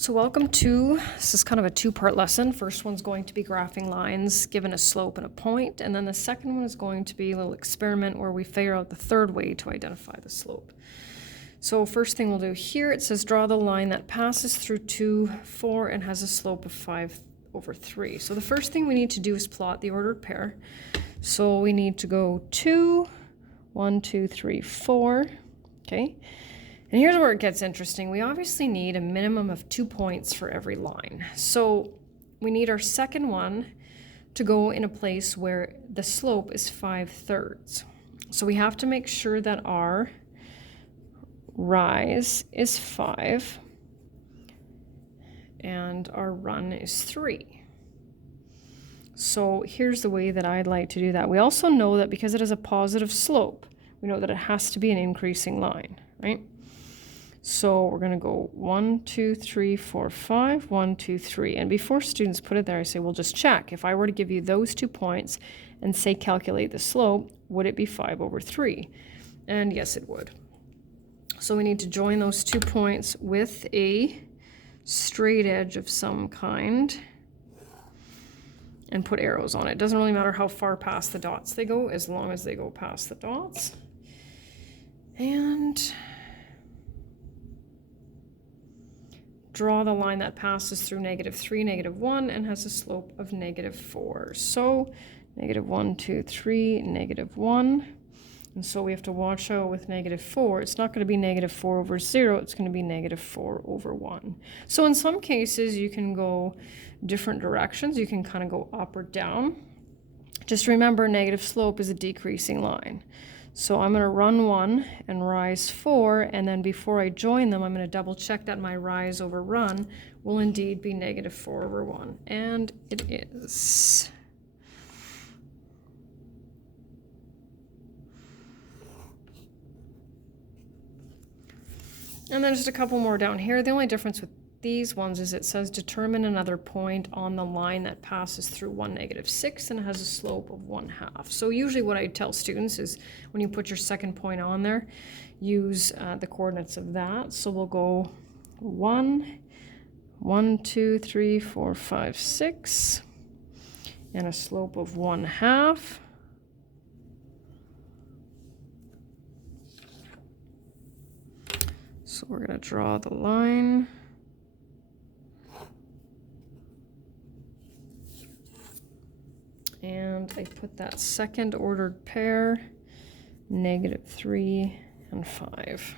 So welcome to, this is kind of a two-part lesson. First one's going to be graphing lines given a slope and a point, and then the second one is going to be a little experiment where we figure out the third way to identify the slope. So first thing we'll do here, it says draw the line that passes through 2, 4, and has a slope of 5/3. So the first thing we need to do is plot the ordered pair. So we need to go 2, 1, 2, 3, 4, okay? And here's where it gets interesting. We obviously need a minimum of 2 points for every line. So we need our second one to go in a place where the slope is 5/3. So we have to make sure that our rise is 5 and our run is 3. So here's the way that I'd like to do that. We also know that because it has a positive slope, we know that it has to be an increasing line, right? So we're going to go 1, 2, 3, 4, 5, 1, 2, 3. And before students put it there, I say, well, just check. If I were to give you those 2 points and say calculate the slope, would it be 5/3? And yes, it would. So we need to join those 2 points with a straight edge of some kind and put arrows on it. It doesn't really matter how far past the dots they go, as long as they go past the dots. And draw the line that passes through -3, -1, and has a slope of -4. So -1, 2, 3, -1. And so we have to watch out with -4. It's not going to be -4/0. It's going to be -4/1. So in some cases, you can go different directions. You can kind of go up or down. Just remember, negative slope is a decreasing line. So I'm going to run 1 and rise 4, and then before I join them, I'm going to double check that my rise over run will indeed be -4/1. And it is. And then just a couple more down here. The only difference with these ones is it says determine another point on the line that passes through 1, -6 and has a slope of 1/2. So usually what I tell students is when you put your second point on there, use the coordinates of that. So we'll go 1, 1, 2, 3, 4, 5, 6, and a slope of 1/2. So we're going to draw the line. And I put that second ordered pair, -3 and 5.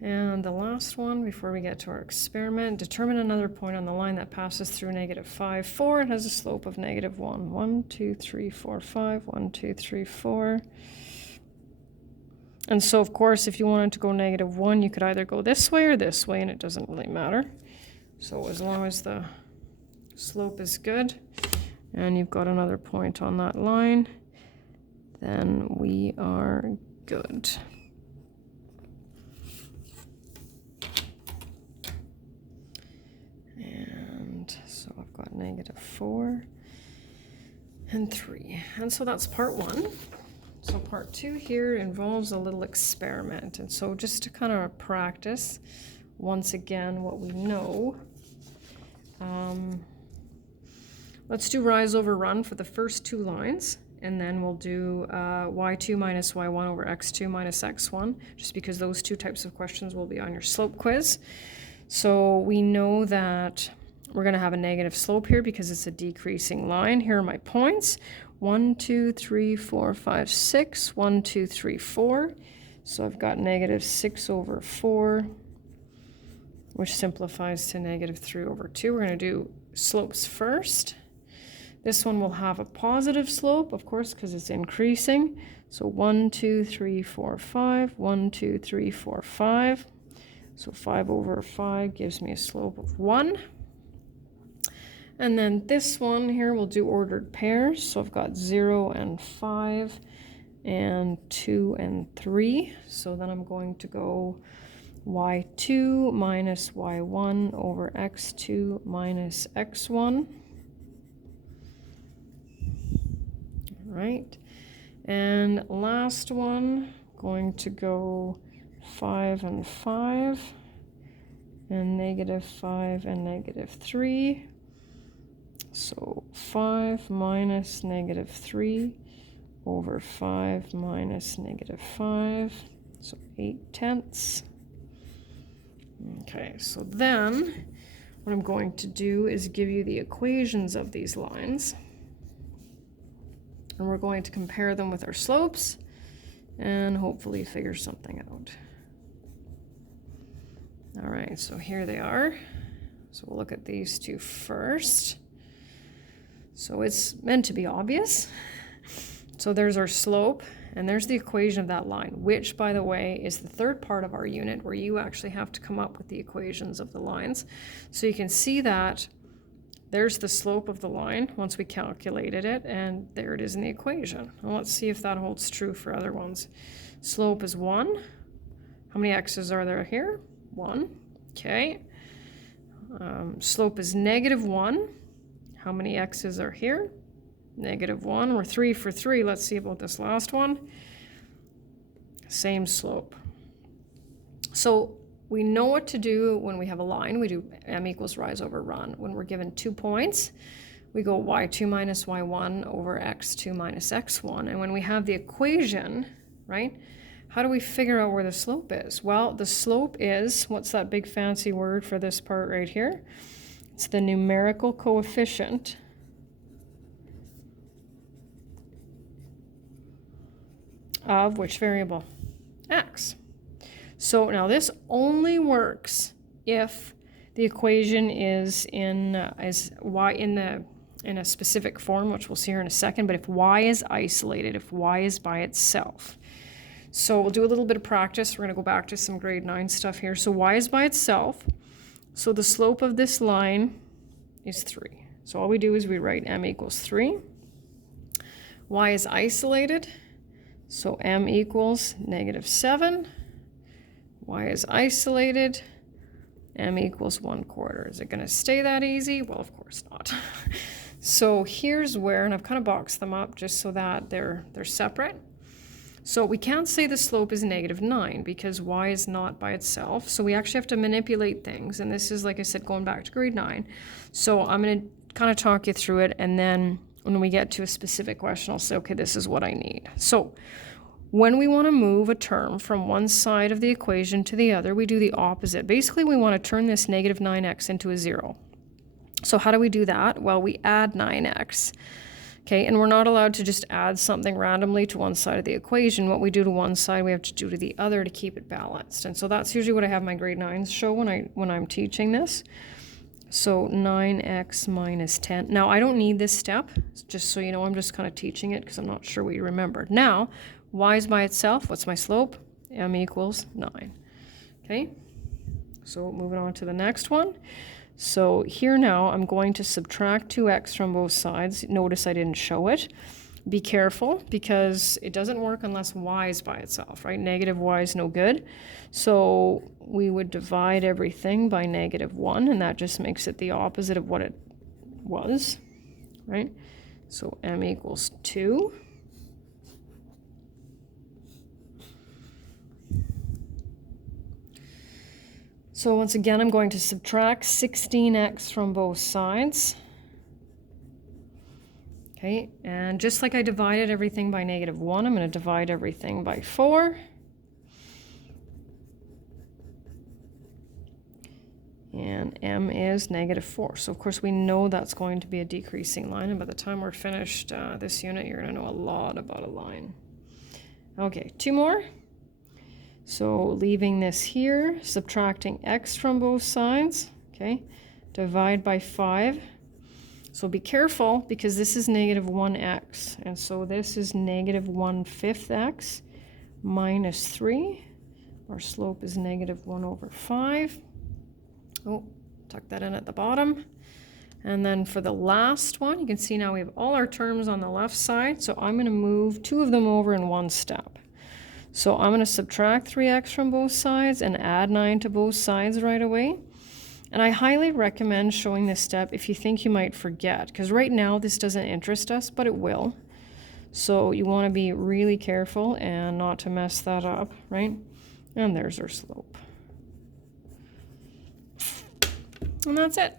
And the last one, before we get to our experiment, determine another point on the line that passes through -5, 4, and has a slope of -1. 1, 2, 3, 4, 5, 1, 2, 3, 4. And so, of course, if you wanted to go -1, you could either go this way or this way, and it doesn't really matter. So as long as the slope is good, and you've got another point on that line, then we are good. And so I've got -4 and 3. And so that's part 1. So part 2 here involves a little experiment. And so just to kind of practice, once again, what we know, let's do rise over run for the first 2 lines, and then we'll do y2 minus y1 over x2 minus x1, just because those 2 types of questions will be on your slope quiz. So we know that we're going to have a negative slope here because it's a decreasing line. Here are my points. 1, 2, 3, 4, 5, 6. 1, 2, 3, 4. So I've got -6/4, which simplifies to -3/2. We're going to do slopes first. This one will have a positive slope, of course, because it's increasing. So 1, 2, 3, 4, 5. 1, 2, 3, 4, 5. So 5/5 gives me a slope of 1. And then this one here, we'll do ordered pairs. So I've got 0 and 5 and 2 and 3. So then I'm going to go y2 minus y1 over x2 minus x1. All right. And last one, going to go 5 and 5 and negative 5 and negative 3. So 5 minus negative 3 over 5 minus negative 5. So 8/10. Okay, so then what I'm going to do is give you the equations of these lines. And we're going to compare them with our slopes and hopefully figure something out. All right, so here they are. So we'll look at these two first. So it's meant to be obvious. So there's our slope, and there's the equation of that line, which, by the way, is the third part of our unit where you actually have to come up with the equations of the lines. So you can see that there's the slope of the line once we calculated it, and there it is in the equation. Well, let's see if that holds true for other ones. Slope is 1. How many x's are there here? 1. Okay. Slope is negative 1. How many x's are here? Negative 1. We're 3 for 3. Let's see about this last one. Same slope. So we know what to do when we have a line. We do m equals rise over run. When we're given 2 points, we go y2 minus y1 over x2 minus x1. And when we have the equation, right, how do we figure out where the slope is? Well, the slope is, what's that big fancy word for this part right here? It's the numerical coefficient of which variable? X. So now this only works if the equation is in y in a specific form, which we'll see here in a second. But if y is isolated, if y is by itself, so we'll do a little bit of practice. We're going to go back to some grade 9 stuff here. So y is by itself. So the slope of this line is 3. So all we do is we write m equals 3. Y is isolated. So m equals negative 7. Y is isolated. M equals 1/4. Is it going to stay that easy? Well, of course not. So here's where, and I've kind of boxed them up just so that they're separate. So we can't say the slope is negative 9 because y is not by itself. So we actually have to manipulate things. And this is, like I said, going back to grade 9. So I'm going to kind of talk you through it. And then when we get to a specific question, I'll say, okay, this is what I need. So when we want to move a term from one side of the equation to the other, we do the opposite. Basically, we want to turn this negative 9x into a 0. So how do we do that? Well, we add 9x. Okay, and we're not allowed to just add something randomly to one side of the equation. What we do to one side, we have to do to the other to keep it balanced. And so that's usually what I have my grade 9s show when I'm teaching this. So 9x minus 10. Now, I don't need this step, just so you know. I'm just kind of teaching it because I'm not sure what you remembered. Now, y is by itself. What's my slope? M equals 9. Okay, so moving on to the next one. So here now I'm going to subtract 2x from both sides. Notice I didn't show it. Be careful because it doesn't work unless y is by itself, right? Negative y is no good. So we would divide everything by negative 1, and that just makes it the opposite of what it was, right? So m equals 2. So once again, I'm going to subtract 16x from both sides. Okay, and just like I divided everything by negative 1, I'm going to divide everything by 4. And m is negative 4. So of course we know that's going to be a decreasing line, and by the time we're finished this unit, you're going to know a lot about a line. Okay, 2 more. So leaving this here, subtracting x from both sides, okay, divide by 5. So be careful because this is negative 1x, and so this is negative 1/5 x minus 3. Our slope is negative 1/5. Oh, tuck that in at the bottom. And then for the last one, you can see now we have all our terms on the left side, so I'm going to move 2 of them over in one step. So I'm going to subtract 3x from both sides and add 9 to both sides right away. And I highly recommend showing this step if you think you might forget, because right now this doesn't interest us, but it will. So you want to be really careful and not to mess that up, right? And there's our slope. And that's it.